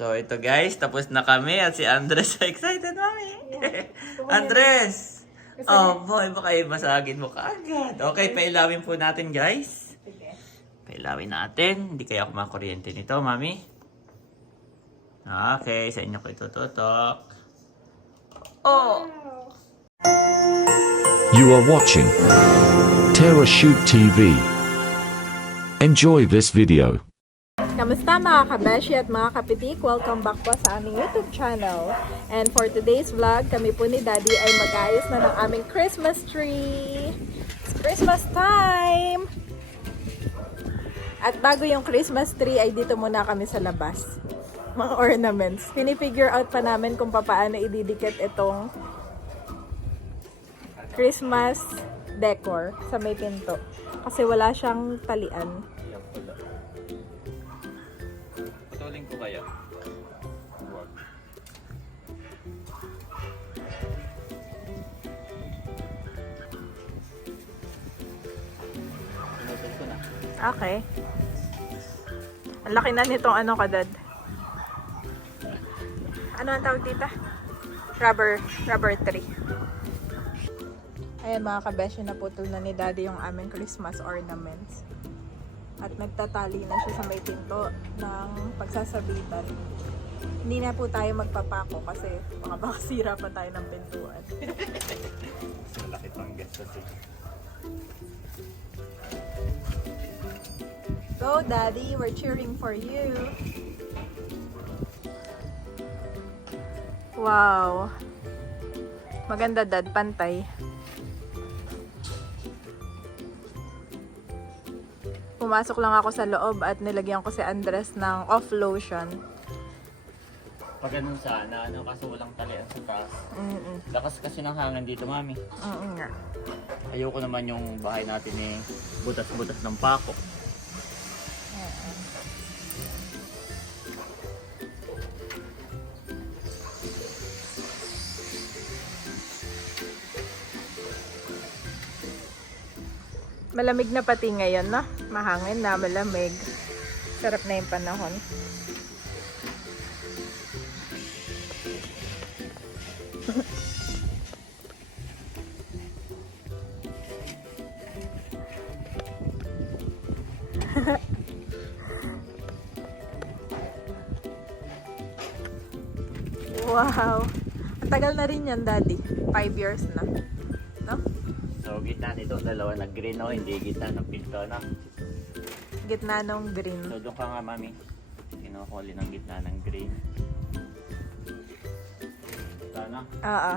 So ito guys, tapos na kami at si Andres excited, mami. Andres! Oh boy, baka masagin mo kaagad. Okay, pailawin po natin guys. Pailawin natin. Hindi kaya ako makakuryente nito, mami. Okay, sa inyo ko itututok. Oh! You are watching Terra Shoot TV. Enjoy this video. Kamusta mga kabeshi at mga kapitik? Welcome back po sa aming YouTube channel. And for today's vlog, kami po ni Daddy ay mag-ayos na ng aming Christmas tree. It's Christmas time! At bago yung Christmas tree ay dito muna kami sa labas. Mga ornaments. Pinifigure out pa namin kung paano ididikit itong Christmas decor sa may pinto. Kasi wala siyang talian. Putulin ko kaya. Pinutol ko na. Okay. Ang laki na nitong ano kadad. Ano ang tawag dito? Rubber tree. Ayan mga kabeshi, naputol na ni Daddy yung aming Christmas ornaments. At nagtatali na siya sa may pinto ng pagsasabitan. Hindi na po tayo magpapako kasi baka sira pa tayo ng pintuan. Malaki pang gastos eh. Go Daddy, we're cheering for you. Wow. Maganda Dad, pantay. Pumasok lang ako sa loob at nilagyan ko si Andres ng off lotion. Pag ganun sana, kaso walang talian sa taas. Lakas kasi ng hangin dito, mami. Nga. Ayoko naman yung bahay natin eh, butas-butas ng pako. Malamig na pati ngayon, no? Mahangin na, malamig. Sarap na yung panahon. Wow! Ang tagal na rin yan, Daddy. 5 years na. No? So gitna nito, dalawa na green, no? Hindi gitna ng pinto, no? Gitna nung green. So doon ka nga, mami. Kinukuli ng gitna ng green. Sana. Oo.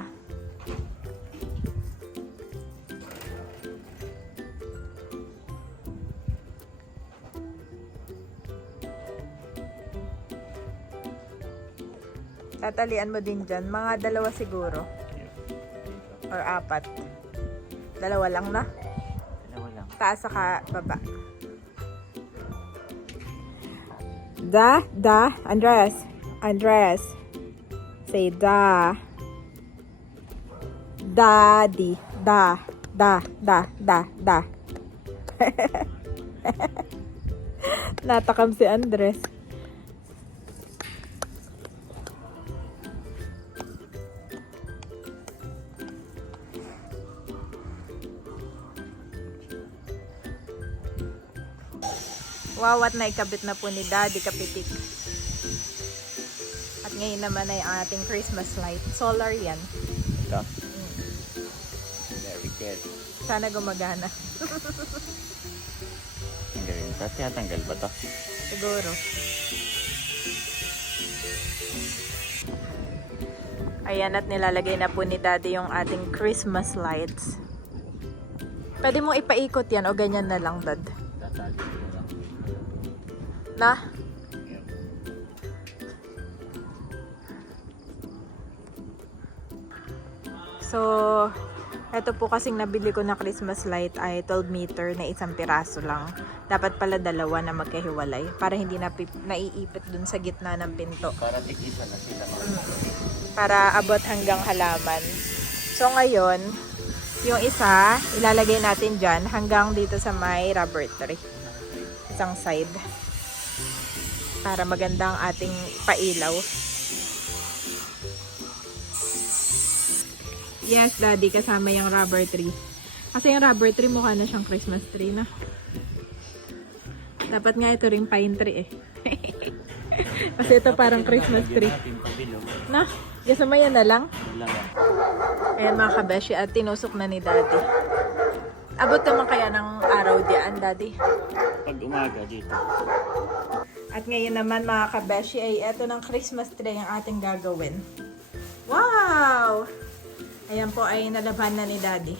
Tatalian mo din dyan. Mga 2 siguro. Or 4. 2 lang na. Dalawa lang. Taas saka baba. Andres. Andres. Say da. Daddy. Da. Natakam si Andres. Wow, at naikabit na po ni Daddy kapitik. At ngayon naman ay ang ating Christmas light. Solar yan. Ito. Very good. Sana gumagana. Tanggalin ito. Tiyatanggal ba ito? Siguro. Ayan, at nilalagay na po ni Daddy yung ating Christmas lights. Pwede mo ipaikot yan o ganyan na lang, Dad. Tatali ko lang. Na? So, ito po kasing nabili ko na Christmas light ay 12 meter na isang piraso lang. Dapat pala 2 na magkahiwalay para hindi na naiipit dun sa gitna ng pinto. Para tig-isa na sila. Para abot hanggang halaman. So ngayon, yung isa, ilalagay natin dyan hanggang dito sa may rubber tree. Isang side. para maganda ang ating pailaw. Yes, Daddy, kasama yung rubber tree. Kasi yung rubber tree mukha na siyang Christmas tree na. Dapat nga ito ring pine tree eh. Kasi ito parang Christmas tree. Na, gusto mo yan na lang? Ayan mga kabeshi, at tinusok na ni Daddy. Abot naman kaya ng araw diyan, Daddy? Pag umaga dito. At ngayon naman mga kabeshi ay eto ng Christmas tree ang ating gagawin. Wow! Ayan po ay nalaban na ni Daddy.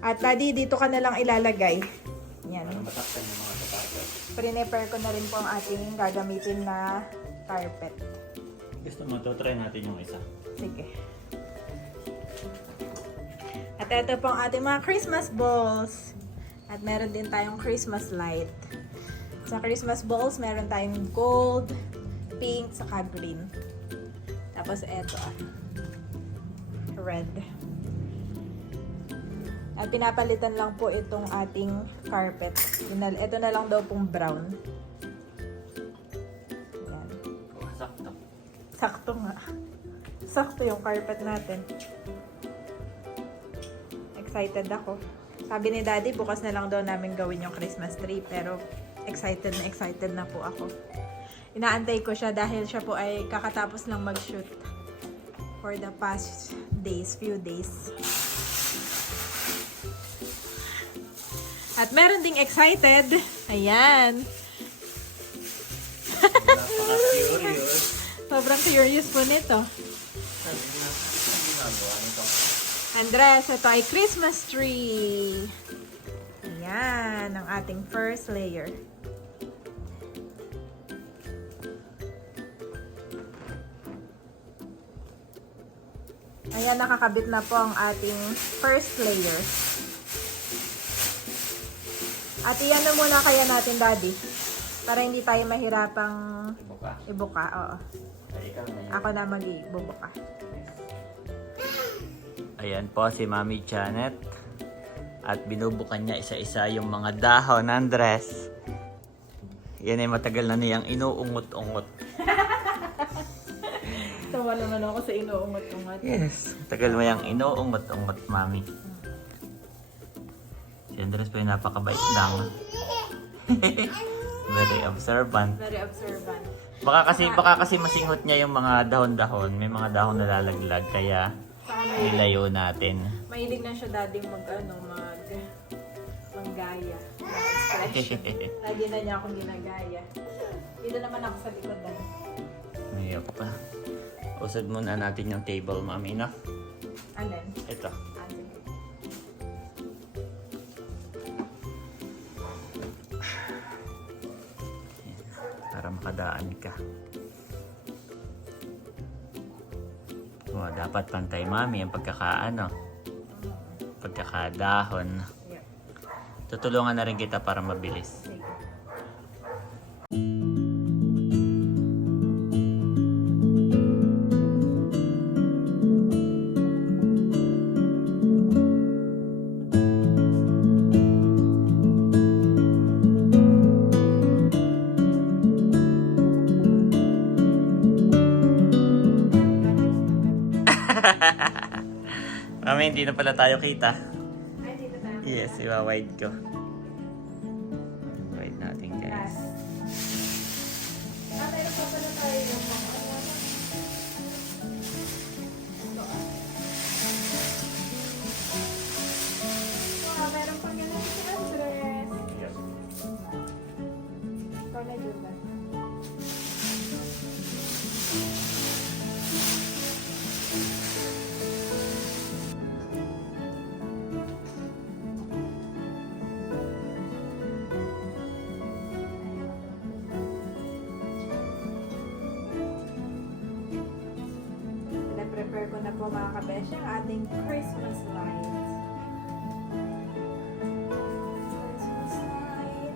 At Daddy, dito ka na lang ilalagay. Yan. Para matakpan yung mga sapatos. Prepare ko na rin po ang ating gagamitin na carpet. Gusto mo to, try natin yung isa. Sige. At ito po ang ating mga Christmas balls. At meron din tayong Christmas light. Sa Christmas balls, meron tayong gold, pink, saka green. Tapos eto red. At pinapalitan lang po itong ating carpet. Ito na lang daw pong brown. Yan. Sakto. Sakto nga. Sakto yung carpet natin. Excited ako. Sabi ni Daddy, bukas na lang daw namin gawin yung Christmas tree. Pero excited na po ako. Inaantay ko siya dahil siya po ay kakatapos lang mag-shoot for the past few days. At meron ding excited. Ayan. Napaka-curious. Sobrang curious po nito. Sabi na, ang ginagawa nito. Andres, ito ay Christmas tree. Ayan, ang ating first layer. Ayan, nakakabit na po ang ating first layer. At iyan na muna kaya natin, Daddy. Para hindi tayo mahirapang Ibuka. ibuka. Oo. Ay, ikaw na yun. Ako na mag-ibubuka. Ayan po si Mami Janet. At binubukan niya isa-isa yung mga dahon, Andres. Yan ay matagal na niyang inuungot-ungot. Tawa naman ako sa inuungot-ungot. Yes. Tagal mo yung inuungot-ungot, Mami. Si Andres pa yung napakabait lang. Very observant. Very observant. Baka kasi masinghot niya yung mga dahon-dahon. May mga dahon na lalaglag. Kaya nilayo natin. Mahilig na siya, Daddy, manggaya. Lagi na niya akong ginagaya. Dito naman ako sa likod, Daddy. Mayroon pa. Usad muna natin yung table, Mami, no? Alin? Ito. Sige. Para makadaan ka. Oh, dapat pantay, Mami, ang pagkakadahon. Yeah. Tutulungan na rin kita para mabilis. Sige. Mami, hindi na pala tayo kita. Ay, dito tayo. Yes, iwa-wide ko. Wide natin, guys. Meron pa pala tayo yung mga meron pa ganun si Andres. Ikaw na, Jordan. Prepare ko na po mga kabesh ang ating Christmas lights. Christmas light.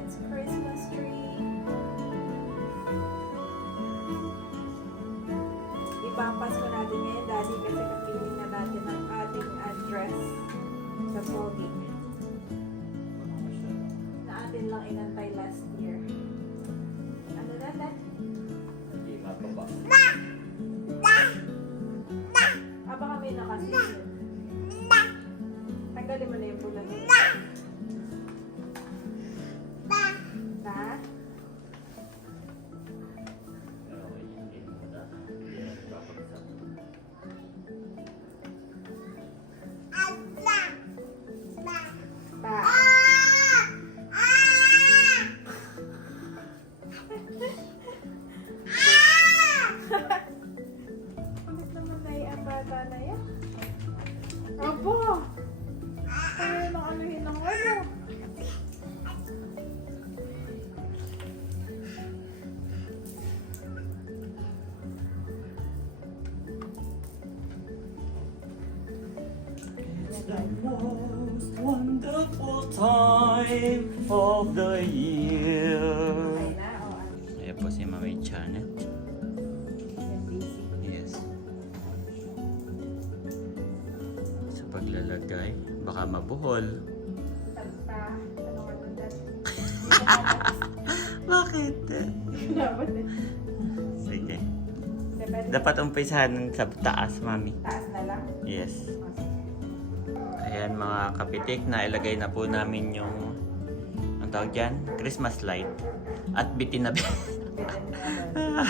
It's Christmas tree. Ipampas ko natin ngayon, Daddy, kasi kapiling na natin ang ating address sa Pogi. Na atin lang inantay last year. Bakit naman naiabata na yan? Aba! Ayaw nang anuhin ng ano. It's the most wonderful time of the year. Okay na, o ano? Ayan po si Mami Janet. MBC. Yes. Sa paglalagay, baka mabuhol. Tanta. Ano nga doon dati? Bakit? Dapat eh. Sige. Dapat Dapat umpisahan sa taas, Mami. taas na lang. Yes. Ayan mga kapitik, nailagay na po namin yung ang tawag dyan? Christmas light. At bitin na Bitin na doon.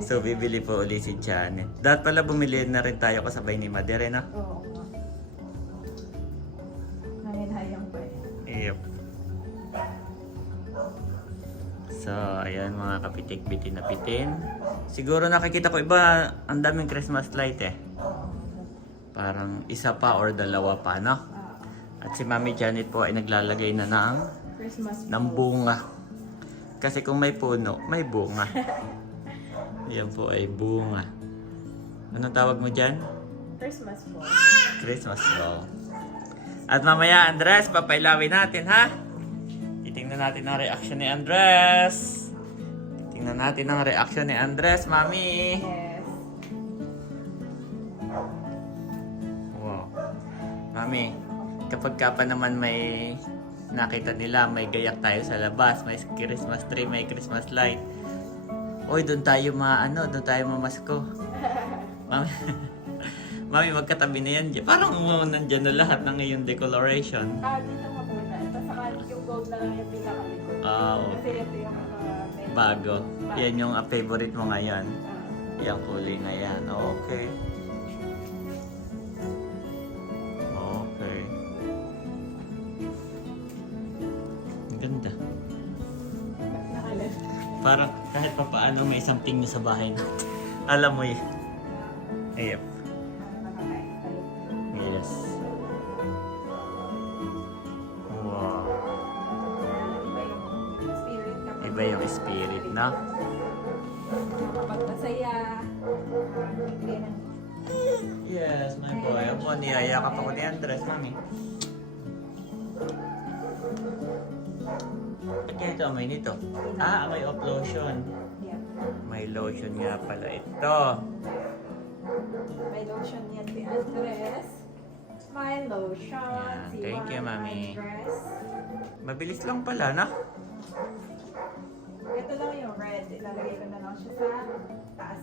So bibili po ulit si Janet. Dapat pala bumili na rin tayo kasabay ni Madere, no? Oo nga. Nanginayang pa eh. Yep. So, ayan mga kapitik, bitin na bitin. Siguro nakikita ko iba, ang daming Christmas light eh. Parang isa pa or dalawa pa, no? At si Mami Janet po ay naglalagay na Christmas ng bunga. Kasi kung may puno, may bunga. Yan po ay bunga. Anong tawag mo dyan? Christmas po. Christmas ball. At mamaya, Andres, papailawin natin, ha? Titingnan natin ang reaction ni Andres. Titingnan natin ang reaction ni Andres, Mami. Yes. Wow. Mami, kapag ka pa naman may nakita nila, may gayak tayo sa labas, may Christmas tree, may Christmas light. Oy, doon tayo doon tayo mamasko. Mami, Mami, magkatabi na yan. Parang nandyan na lahat ng iyong decoloration. Dito nga po na. Tapos saka yung gold na lang yung pinakalikod. Oo. Kasi ito yung main. Bago. Yan yung favorite mo ngayon. Ah. Yung kulay na yan. Okay. Okay. Ang ganda. Nakalas. Parang kahit pa paano may something na sa bahay natin. Alam mo yun. Ayep. Yes. Wow. Iba yung spirit, na? Kapag masaya, bigay ng Yes, my boy. Ako, niyayakap ako ni Andres, Mami. At yan ito, may nito. May off lotion. yeah. May lotion nga pala ito. May lotion yan si Andres. May lotion. Yan. Si Thank you, Juan Mami. Andres. Mabilis lang pala, na? Ito lang yung red. Ilalagay ko na lang siya sa taas.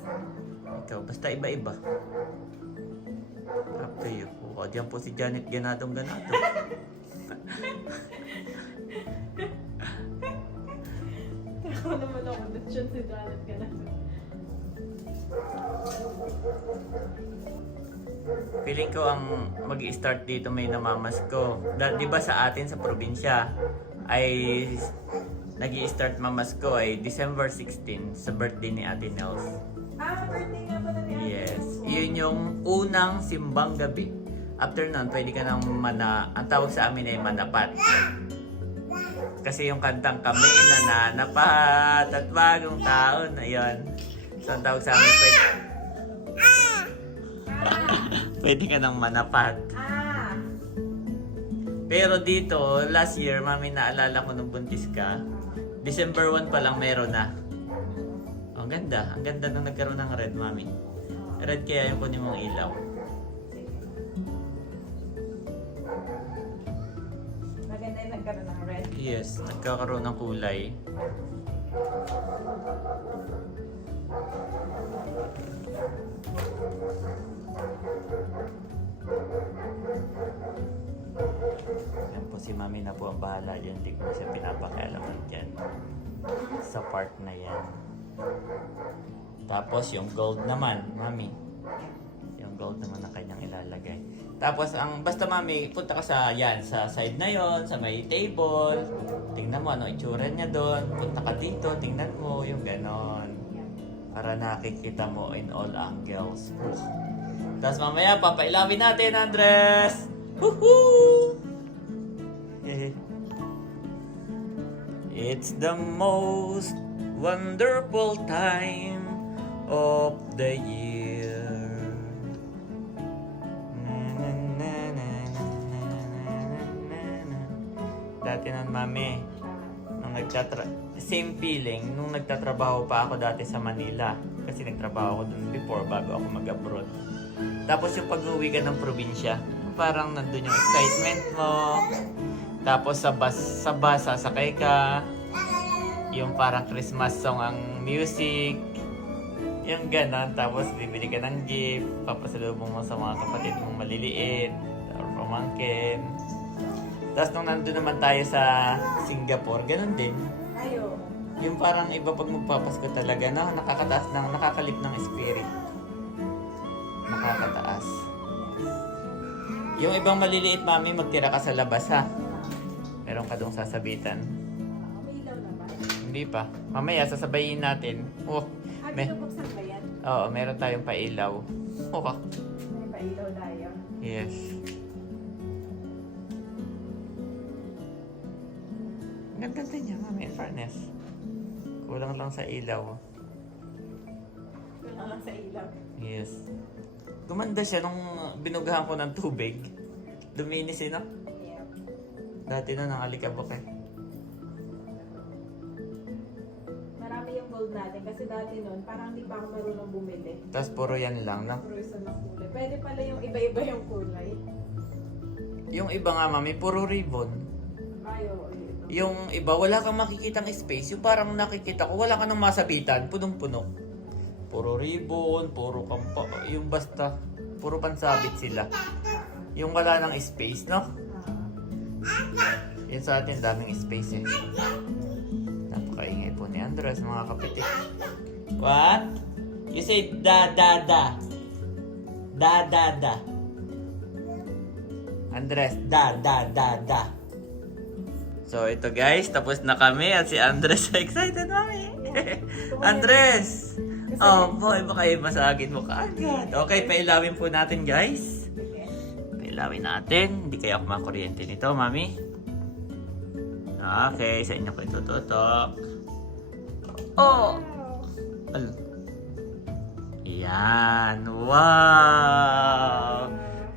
Ikaw, basta iba-iba. Up to you. O, diyan po si Janet ganadong ganado. Ako naman ako doon siya si Janet ka na. Feeling ko ang mag-i-start dito may namamasko. Di ba sa atin sa probinsya ay nag-i-start mamasko ay December 16 sa birthday ni Ate Nels. Birthday nga pala ni Ate. Yes. Yun yung unang simbang gabi. After nun, pwede ka nang ang tawag sa amin ay manapat. Kasi yung kantang kami nananapat at bagong taon, ayun. So ang tawag sa amin, pwede ka nang manapat. Pero dito, last year, Mami, naalala ko nung buntis ka, December 1 pa lang meron na. Ang ganda. Ang ganda nung nagkaroon ng red, Mami. Red kaya yung kunin mong ilaw. Maganda yung nagkaroon ng red. Yes, nagkakaroon ng kulay. Yan po si Mami na po ang bahala dyan. Hindi ko na siya pinapakialaman dyan. Sa part na yan. Tapos yung gold naman, Mami. Yung gold naman ang kanyang ilalagay. Tapos, basta mami, punta ka sa side na yon, sa may table. Tingnan mo ano itsura niya doon. Punta ka dito, tingnan mo, yung ganon. Para nakikita mo in all angles. Tapos mamaya, papailawin natin, Andres! Woohoo! It's the most wonderful time of the year. Dati nun, mami, same feeling nung nagtatrabaho pa ako dati sa Manila. Kasi nagtrabaho ako dun before bago ako mag-abroad. Tapos yung pag-uwi ka ng probinsya, parang nandun yung excitement mo. Tapos sa bus sasakay ka. Yung parang Christmas song ang music. Yung ganon. Tapos bibili ka ng gift. Papasalubong mo sa mga kapatid mong maliliit. Or pamangkin. Tapos nung nandun naman tayo sa Singapore, ganon din. Ayo. Yung parang iba pag magpapasko talaga, no? Nakakalip ng spirit. Nakakataas. Yung ibang maliliit, mami, magtira ka sa labas, ha? Meron ka doong sasabitan. May ilaw na ba? Hindi pa. Mamaya, sasabayin natin. Oh, Binubuksan ba yan? oo, meron tayong pailaw. Oh, May pailaw tayo. yes. Ang ganda niya, mami, in fairness. Kulang lang sa ilaw. Wala lang sa ilaw. Yes. Gumanda siya nung binugahan ko ng tubig. Luminis no? Yeah. Dati na nang alikabok eh. Marami yung gold natin kasi dati noon parang hindi pa ako marunong bumili. Tapos puro yan lang, no? Puro isa ng kulay. Pwede pala yung iba-iba yung kulay. Yung iba nga, mami, puro ribbon. Ayo. Yung iba, wala kang makikitang space. Yung parang nakikita ko, wala ka nang masabitan. Punong-puno. Puro ribbon, puro kampa. Yung basta, puro pansabit sila. Yung wala nang space, no? Yun sa atin, daming space eh. Napakaingay po ni Andres, mga kapitik. What? You say da. Da. Andres, da. So ito guys, tapos na kami at si Andres excited, mami. Andres! Oh boy, baka masagin mo kaagad. Okay, pailawin po natin guys. Pailawin natin. Hindi kaya ako makuryente nito, mami. Okay, sa inyo ko itututok. Oh! Yan. Wow!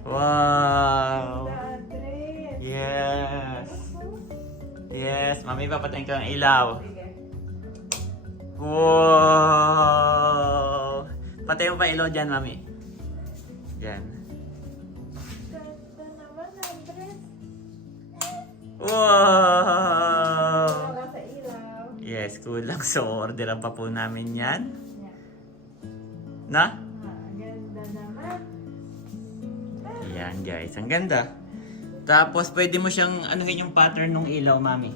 Wow! Yes! Yes, mami, papatayin ko ang ilaw. Wow! Patayin mo pa ilaw dyan, mami. Dyan. Wow! Wala sa ilaw. Yes, kulang. So, orderan pa po namin yan. Na? Ganda naman. Yan, guys. Ang ganda. Tapos, pwede mo siyang anuhin yung pattern ng ilaw, mami.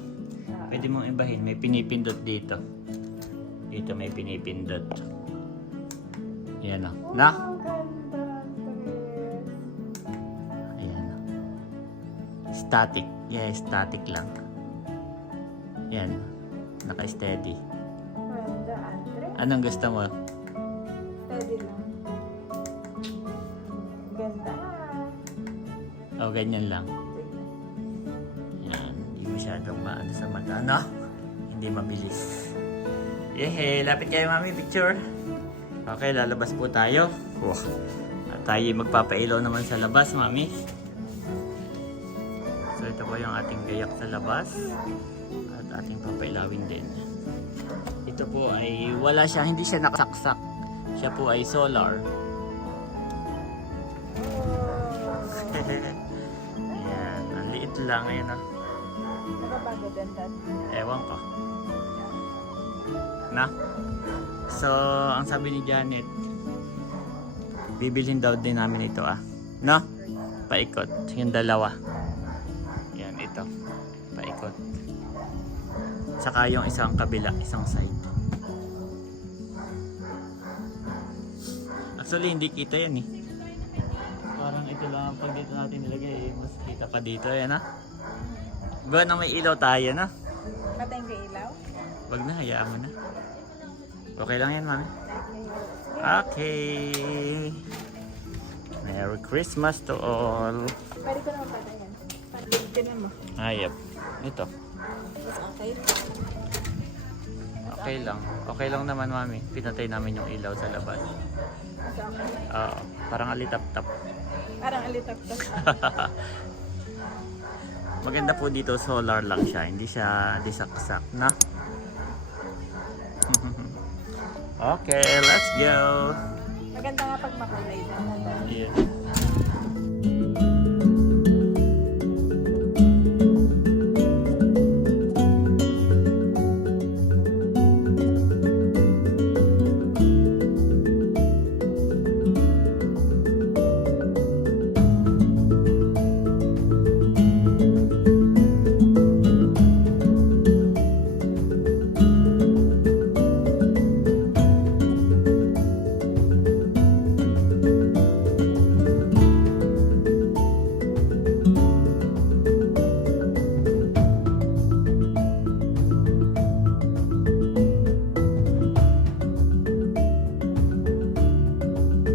Pwede mong ibahin. May pinipindot dito. Dito may pinipindot. Ayan o. Na? Ayan o. Static. Yeah, static lang. Ayan. Naka-steady. Ganda, Andre. Anong gusto mo? Steady lang. Ganda. O, ganyan lang. Yan. Hindi masyadong maano sa mata. Ano? Hindi mabilis. Yehey! Lapit kayo, mami. Picture. Okay, lalabas po tayo. Wow. At tayo magpapailaw naman sa labas, mami. So, ito po yung ating gayak sa labas. At ating papailawin din. Ito po ay wala siya, hindi siya nakasaksak. Siya po ay solar. Ayan, ang liit lang. Ayan ah. Nakabago din dati. Ewan ko. Na? So, ang sabi ni Janet, bibilhin daw din namin ito ah. No? Paikot. Yung dalawa. Yan, ito. Paikot. Tsaka yung isang kabila, isang side. Actually, hindi kita yan eh. lang pag dito natin nilagay, mas kita pa dito, yan ha. Ba na may ilaw tayo, na? Patay ka ilaw? Wag na, hayaan mo na. Okay lang yan, mami. Okay. Merry Christmas to all. Pwede ko naman patayan. Tignan mo. Ayep. Ito. Mas okay. Okay lang. Okay lang naman, mami. Pinatay namin yung ilaw sa labas. Mas okay. Oo. Parang alitap-tap. Parang alitap-tap. Maganda po dito, solar lang siya. Hindi siya disaksak, na? Okay, let's go. Maganda nga pag makulay na. Yeah.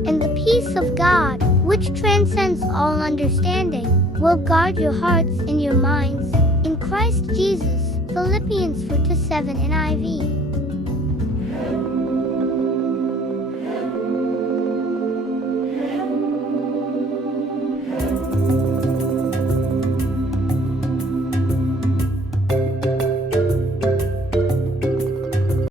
And the peace of God, which transcends all understanding, will guard your hearts and your minds in Christ Jesus. Philippians 4:7 NIV.